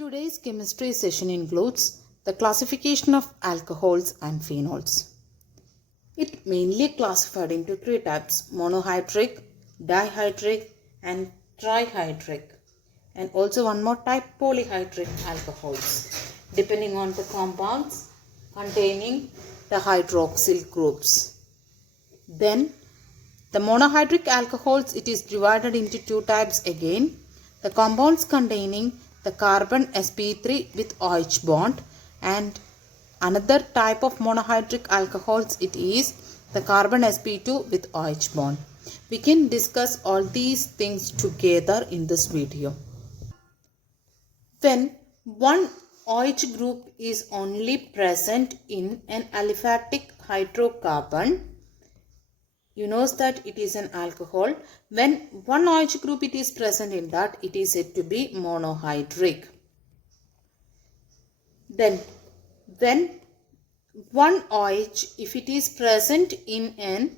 Today's chemistry session includes the classification of alcohols and phenols. It mainly classified into three types: monohydric, dihydric and trihydric, and also one more type, polyhydric alcohols, depending on the compounds containing the hydroxyl groups. Then the monohydric alcohols, it is divided into two types again: the compounds containing the carbon sp3 with OH bond, and another type of monohydric alcohols, it is the carbon sp2 with OH bond. We can discuss all these things together in this video. When one OH group is only present in an aliphatic hydrocarbon, you know that it is an alcohol. When one OH group it is present in that, it is said to be monohydric. Then when one OH, if it is present in an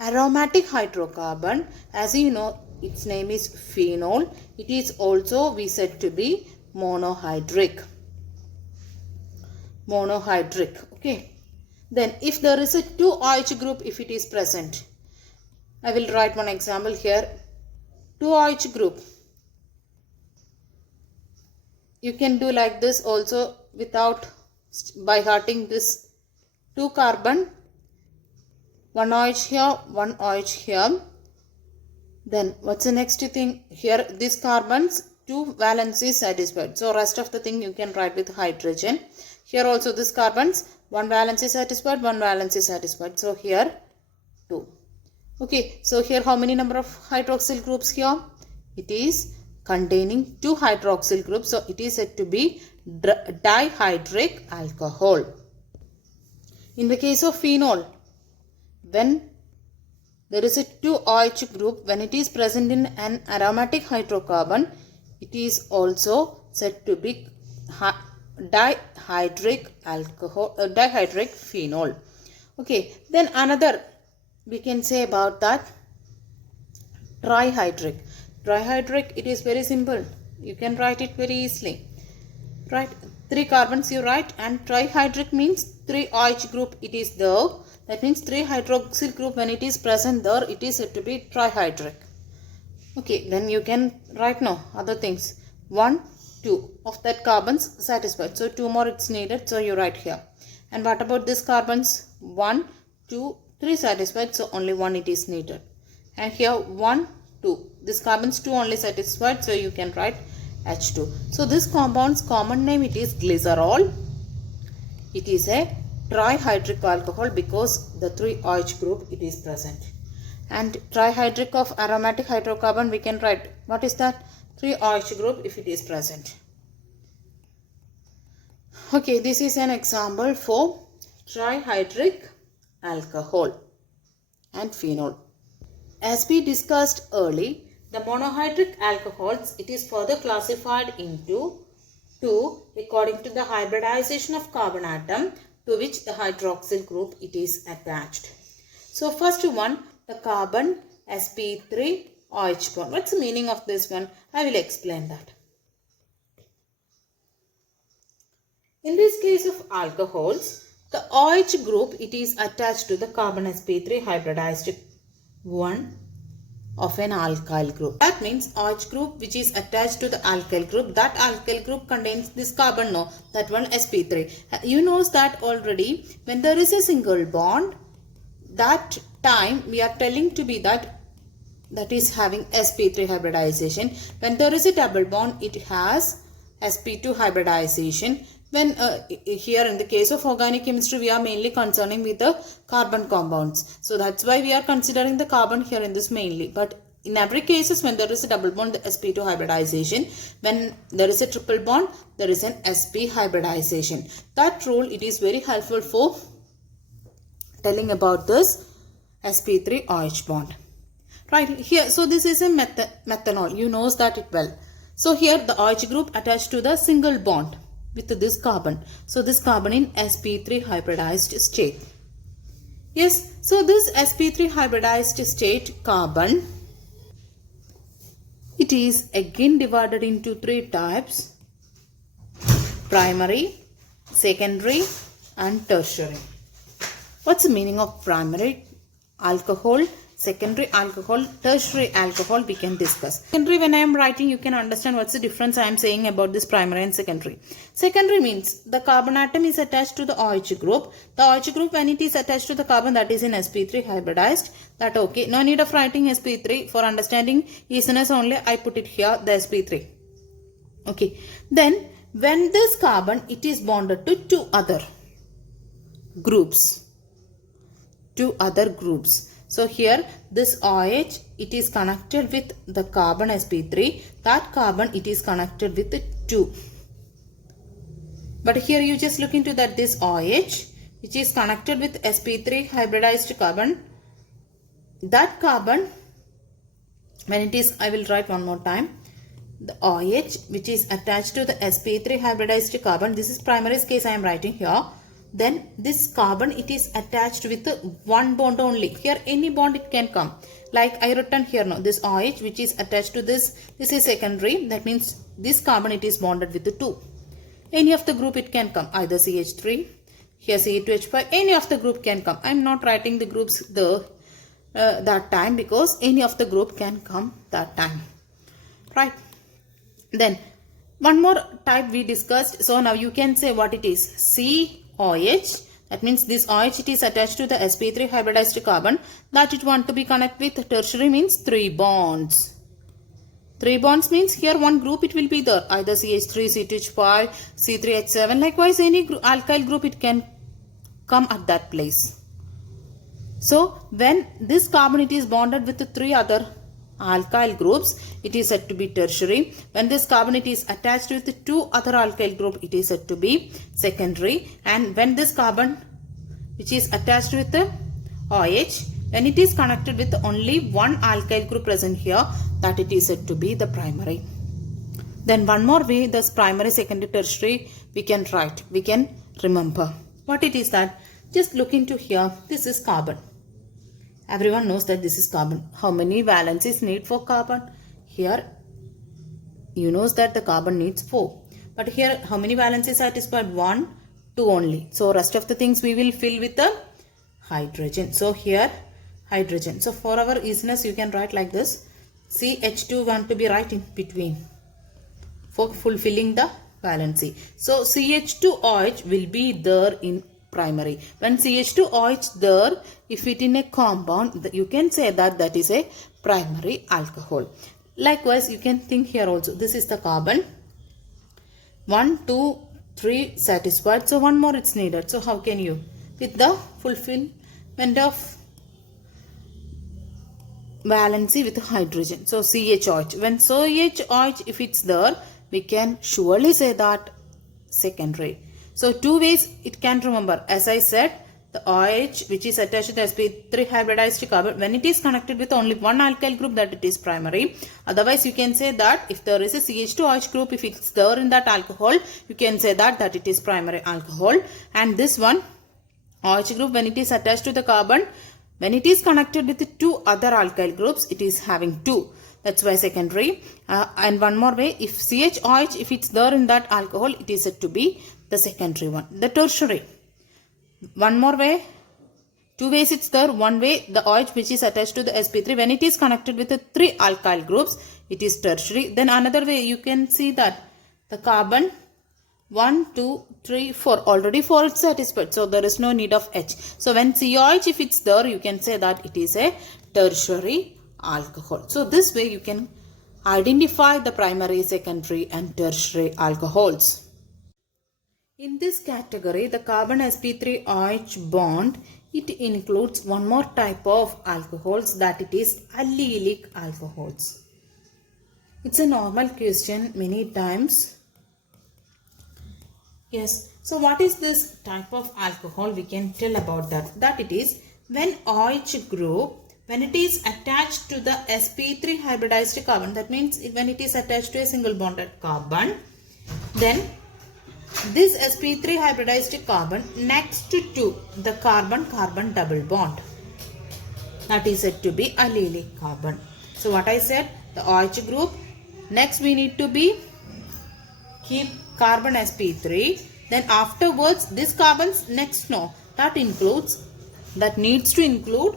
aromatic hydrocarbon, as you know its name is phenol, it is also we said to be monohydric. Okay. Then if there is a 2 OH group, if it is present, I will write one example here. 2 OH group. You can do like this also without by hearting this 2 carbon, 1 OH here, 1 OH here. Then what's the next thing here? These carbons, 2 valence is satisfied. So rest of the thing you can write with hydrogen. Here also this carbons, 1 valence is satisfied, 1 valence is satisfied. So here 2. Okay, so here how many number of hydroxyl groups here? It is containing 2 hydroxyl groups. So it is said to be dihydric alcohol. In the case of phenol, when there is a 2 OH group, when it is present in an aromatic hydrocarbon, it is also said to be dihydric alcohol, dihydric phenol. Okay, then another we can say about that, trihydric. Trihydric, it is very simple. You can write it very easily. Right, 3 carbons you write, and trihydric means 3 OH group it is there. That means 3 hydroxyl group, when it is present there, it is said to be trihydric. Okay, then you can write now other things. 1, 2 of that carbons satisfied. So 2 more it's needed. So you write here. And what about this carbons? 1, 2, 3 satisfied. So only 1 it is needed. And here 1, 2. This carbons 2 only satisfied. So you can write H2. So this compound's common name, it is glycerol. It is a trihydric alcohol because the 3 OH group it is present. And trihydric of aromatic hydrocarbon, we can write, what is that? 3 OH group if it is present. Okay, this is an example for trihydric alcohol and phenol. As we discussed earlier, the monohydric alcohols, it is further classified into 2 according to the hybridization of carbon atom to which the hydroxyl group it is attached. So first one, the carbon sp3 OH bond. What's the meaning of this one? I will explain that. In this case of alcohols, the OH group it is attached to the carbon sp3 hybridized one of an alkyl group. That means OH group which is attached to the alkyl group, that alkyl group contains this carbon, no, that one sp3. You know that already when there is a single bond, that time we are telling to be that is having sp3 hybridization. When there is a double bond, it has sp2 hybridization. When here in the case of organic chemistry, we are mainly concerning with the carbon compounds. So that's why we are considering the carbon here in this mainly. But in every cases, when there is a double bond, the sp2 hybridization. When there is a triple bond, there is an sp hybridization. That rule, it is very helpful for telling about this sp3 OH bond. Right here, so this is a methanol. You know that it well. So here the OH group attached to the single bond with this carbon. So this carbon in sp3 hybridized state. Yes, so this sp3 hybridized state carbon, it is again divided into 3 types. primary, secondary and tertiary. What's the meaning of primary alcohol, secondary alcohol, tertiary alcohol? We can discuss. Secondary, when I am writing, you can understand what's the difference I am saying about this primary and secondary. Secondary means the carbon atom is attached to the OH group. The OH group, when it is attached to the carbon, that is in sp3 hybridized. That okay. No need of writing sp3. For understanding easiness only, I put it here, the sp3. Okay. Then, when this carbon, it is bonded to two other groups. So here this OH, it is connected with the carbon sp3. That carbon, it is connected with 2. But here you just look into that this OH, which is connected with sp3 hybridized carbon. That carbon, when it is, I will write one more time. The OH, which is attached to the sp3 hybridized carbon. This is primary case I am writing here. Then this carbon, it is attached with one bond only. Here any bond it can come. Like I written here now, this OH which is attached to this is secondary. That means this carbon, it is bonded with the 2. Any of the group it can come. Either CH3, here Ca2H5, any of the group can come. I am not writing the groups that time because any of the group can come that time. Right. Then one more type we discussed. So now you can say what it is. COH, that means this OH, it is attached to the sp3 hybridized carbon that it want to be connected with. Tertiary means 3 bonds. 3 bonds means here one group it will be there. Either CH3, C2H5, C3H7. Likewise any alkyl group it can come at that place. So when this carbon it is bonded with the 3 other alkyl groups, it is said to be tertiary. When this carbon it is attached with the 2 other alkyl group, it is said to be secondary. And when this carbon which is attached with the OH, when it is connected with only one alkyl group present here, that it is said to be the primary. Then one more way, this primary, secondary, tertiary, we can write, we can remember. What it is that, just look into here, this is carbon. Everyone knows that this is carbon. How many valencies need for carbon? Here, you know that the carbon needs 4. But here, how many valencies satisfied? 1, 2 only. So, rest of the things we will fill with the hydrogen. So, here, hydrogen. So, for our easiness, you can write like this. CH2 want to be right in between for fulfilling the valency. So, CH2OH will be there in primary. When CH2OH there, if it in a compound, you can say that that is a primary alcohol. Likewise, you can think here also. This is the carbon. 1, 2, 3 satisfied. So, one more it's needed. So, how can you? With the fulfillment of valency with hydrogen. So, CHOH. When CHOH, if it's there, we can surely say that secondary. So, 2 ways it can remember. As I said, the OH which is attached to the sp3 hybridized carbon, when it is connected with only one alkyl group, that it is primary. Otherwise, you can say that if there is a CH2OH group, if it's there in that alcohol, you can say that it is primary alcohol. And this one, OH group, when it is attached to the carbon, when it is connected with the 2 other alkyl groups, it is having 2. That's why secondary. And one more way, if CHOH, if it's there in that alcohol, it is said to be the secondary one. The tertiary. One more way. 2 ways it's there. One way, the OH which is attached to the sp3, when it is connected with the 3 alkyl groups, it is tertiary. Then another way, you can see that the carbon 1, 2, 3, 4. Already 4 is satisfied. So, there is no need of H. So, when COH, if it's there, you can say that it is a tertiary alcohol. So, this way you can identify the primary, secondary and tertiary alcohols. In this category, the carbon sp3OH bond, it includes one more type of alcohols, that it is allylic alcohols. It's a normal question many times. Yes. So, what is this type of alcohol? We can tell about that. That it is when OH group, when it is attached to the sp3 hybridized carbon, that means when it is attached to a single bonded carbon, then this sp3 hybridized carbon next to the carbon-carbon double bond, that is said to be allylic carbon. So, what I said, the OH group, next we need to be keep carbon sp3, then afterwards this carbon's next no, that needs to include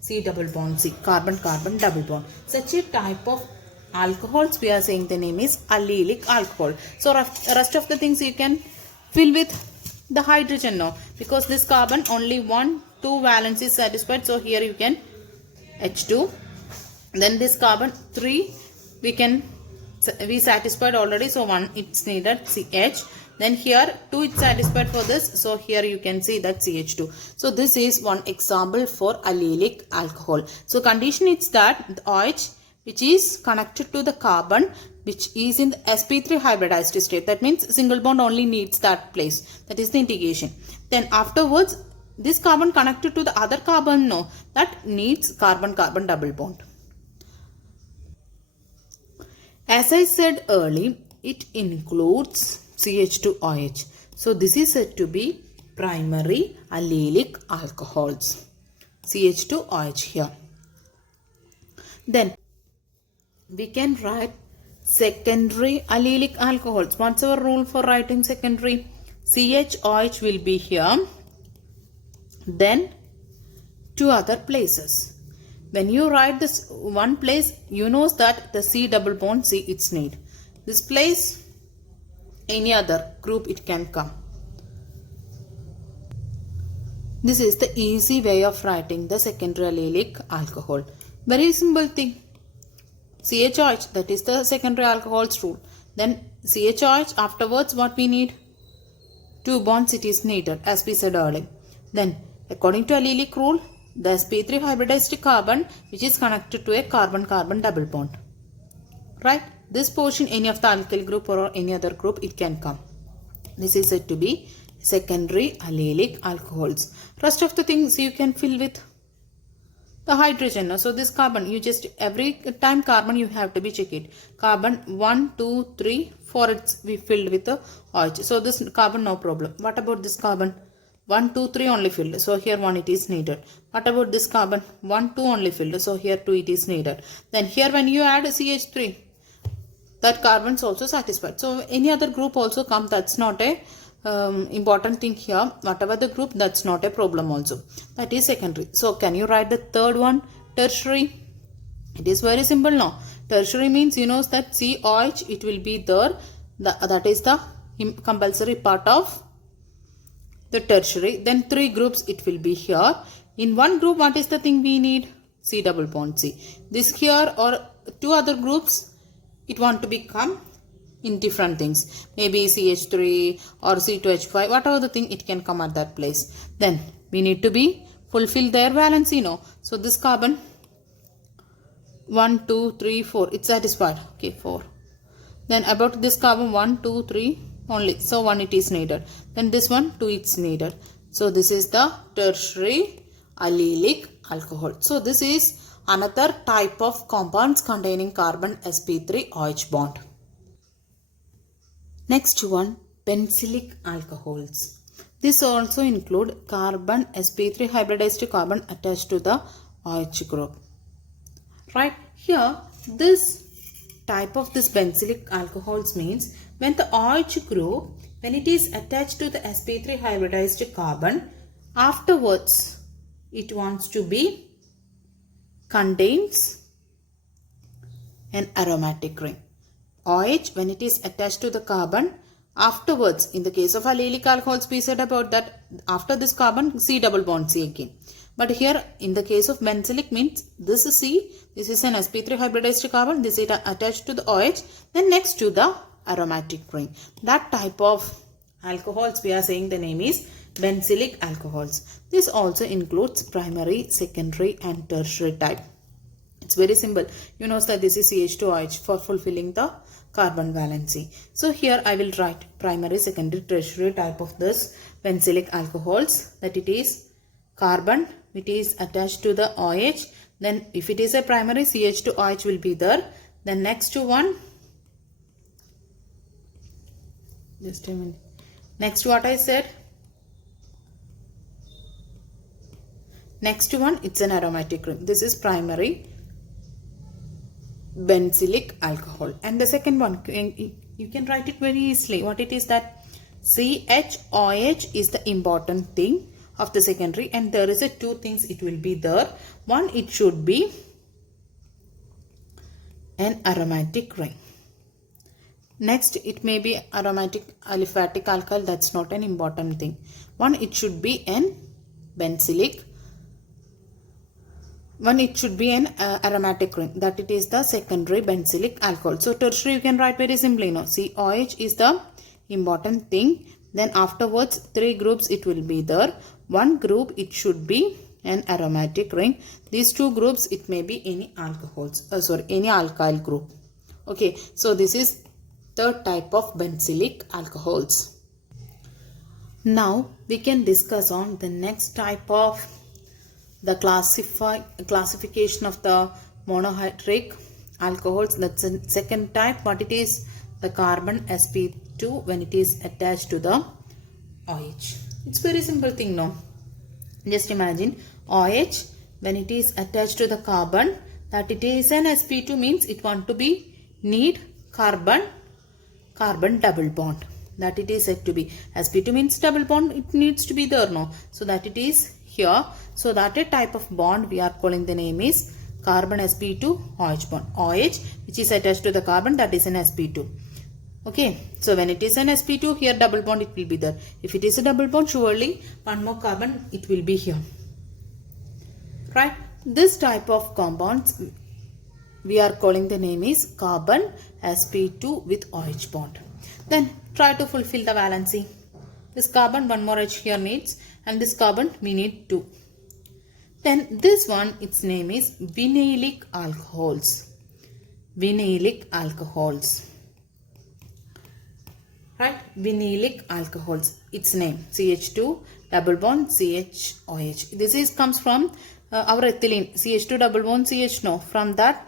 C double bond C, carbon carbon double bond. Such a type of alcohols we are saying the name is allylic alcohol. So rest of the things you can fill with the hydrogen now, because this carbon only 2 valence is satisfied, so here you can H2. Then this carbon 3 we satisfied already, so 1 it's needed CH. Then here 2 is satisfied for this, so here you can see that CH2. So this is one example for allylic alcohol. So condition is that the OH which is connected to the carbon which is in the sp3 hybridized state, that means single bond only needs that place, that is the indication. Then afterwards this carbon connected to the other carbon no, that needs carbon carbon double bond. As I said earlier, it includes CH2OH. So this is said to be primary allylic alcohols. CH2OH here. Then we can write secondary allylic alcohols. What's our rule for writing secondary? CHOH will be here. Then 2 other places. When you write this one place, you know that the C double bond C it's need. This place, any other group it can come. This is the easy way of writing the secondary allylic alcohol. Very simple thing. CHOH, that is the secondary alcohols rule. Then CHOH, afterwards what we need? 2 bonds it is needed, as we said earlier. Then according to allylic rule, the sp3 hybridized carbon which is connected to a carbon-carbon double bond. Right? This portion, any of the alkyl group or any other group, it can come. This is said to be secondary allylic alcohols. Rest of the things you can fill with the hydrogen. So this carbon, you just every time carbon you have to be check it. Carbon 1, 2, 3, 4 it's we filled with the OH. So this carbon no problem. What about this carbon? 1, 2, 3 only filled. So here 1 it is needed. What about this carbon? 1, 2 only filled. So here 2 it is needed. Then here when you add CH3, that carbon is also satisfied. So any other group also come. That's not a important thing here. Whatever the group, that's not a problem also. That is secondary. So can you write the third one? Tertiary. It is very simple now. Tertiary means you know that COH it will be there. That is the compulsory part of the tertiary. Then 3 groups it will be here. In one group, what is the thing we need? C double bond C. This here or 2 other groups, it want to become in different things. Maybe CH3 or C2H5, whatever the thing, it can come at that place. Then we need to be fulfill their valency now. So this carbon 1, 2, 3, 4, it's satisfied. Okay, 4. Then about this carbon 1, 2, 3 only. So 1 it is needed. Then this one 2 it's needed. So this is the tertiary allylic alcohol. So this is another type of compounds containing carbon sp3 OH bond. Next one, benzylic alcohols. This also include carbon sp3 hybridized carbon attached to the OH group. Right here, this type of this benzylic alcohols means when the OH group, when it is attached to the sp3 hybridized carbon, afterwards it wants to be contains an aromatic ring. OH, when it is attached to the carbon, afterwards in the case of allylic alcohols we said about that after this carbon C double bond C again. But here in the case of benzylic means this is C, this is an sp3 hybridized carbon, this is attached to the OH, then next to the aromatic ring. That type of alcohols we are saying the name is benzylic alcohols. This also includes primary, secondary and tertiary type. It's very simple. You know that this is CH2OH for fulfilling the carbon valency. So here I will write primary, secondary, tertiary type of this benzylic alcohols, that it is carbon, it is attached to the OH. Then if it is a primary, CH2OH will be there. Then next to one, just a minute. Next what I said, next one it's an aromatic ring. This is primary benzylic alcohol. And the second one, You can write it very easily. What it is that CHOH is the important thing of the secondary, and there is a two things it will be there. One, it should be an aromatic ring. Next, it may be aromatic aliphatic alkyl. That's not an important thing. One, it should be an benzylic. One, it should be an aromatic ring, that it is the secondary benzylic alcohol. So tertiary you can write very simply now. COH is the important thing. Then afterwards 3 groups it will be there. One group it should be an aromatic ring. These 2 groups it may be any alcohols. Any alkyl group. Okay, so this is third type of benzylic alcohols. Now we can discuss on the next type of the classification of the monohydric alcohols. That's the second type. What it is? The carbon sp2 when it is attached to the OH. It's very simple thing now. Just imagine OH when it is attached to the carbon, that it is an sp2 means it want to be need carbon double bond. That it is said to be sp2 means double bond, it needs to be there now. So that it is here. So that a type of bond we are calling the name is carbon sp2 OH bond. OH which is attached to the carbon, that is an sp2. Okay, so when it is an sp2, here double bond it will be there. If it is a double bond, surely one more carbon it will be here. Right? This type of compounds we are calling the name is carbon sp2 with OH bond. Then try to fulfill the valency. This carbon, one more H here needs, and this carbon we need 2. Then this one, its name is vinylic alcohols. Vinylic alcohols. Right? Vinylic alcohols. Its name CH2 double bond CHOH. This is comes from our ethylene. CH2 double bond CH. No. From that,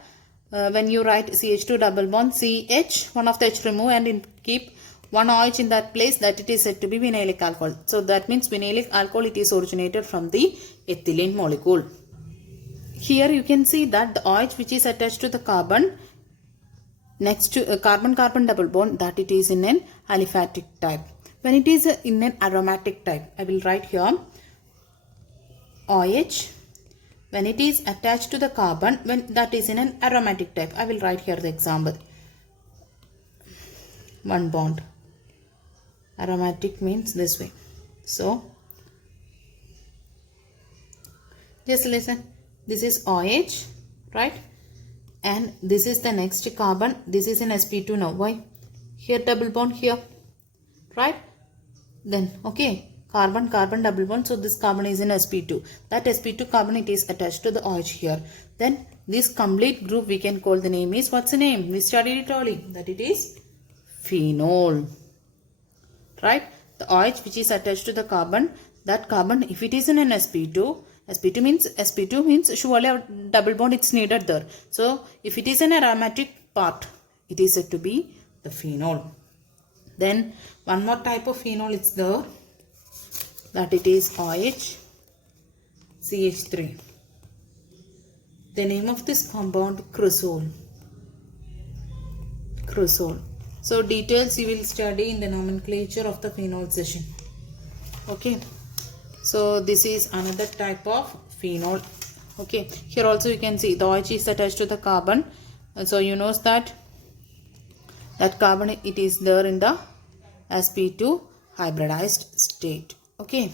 when you write CH2 double bond CH, one of the H remove and keep one OH in that place, that it is said to be vinylic alcohol. So that means vinylic alcohol, it is originated from the ethylene molecule. Here you can see that the OH which is attached to the carbon next to carbon-carbon double bond, that it is in an aliphatic type. When it is in an aromatic type, I will write here OH. When it is attached to the carbon, when that is in an aromatic type, I will write here the example. One bond. Aromatic means this way. So, just listen. This is OH, right? And this is the next carbon. This is in sp2 now. Why? Here double bond here, right? Then, okay. Carbon-carbon double bond. So, this carbon is in sp2. That sp2 carbon, it is attached to the OH here. Then, this complete group we can call the name is, what's the name? We studied it already. That it is phenol. Right? The OH which is attached to the carbon, that carbon, if it is in an sp2 means surely a double bond it's needed there. So, if it is an aromatic part, it is said to be the phenol. Then, one more type of phenol is there, that it is OH CH3. The name of this compound, cresol. Cresol. So details you will study in the nomenclature of the phenol session. Okay. So this is another type of phenol. Okay. Here also you can see the OH is attached to the carbon. So you know that carbon it is there in the sp2 hybridized state. Okay.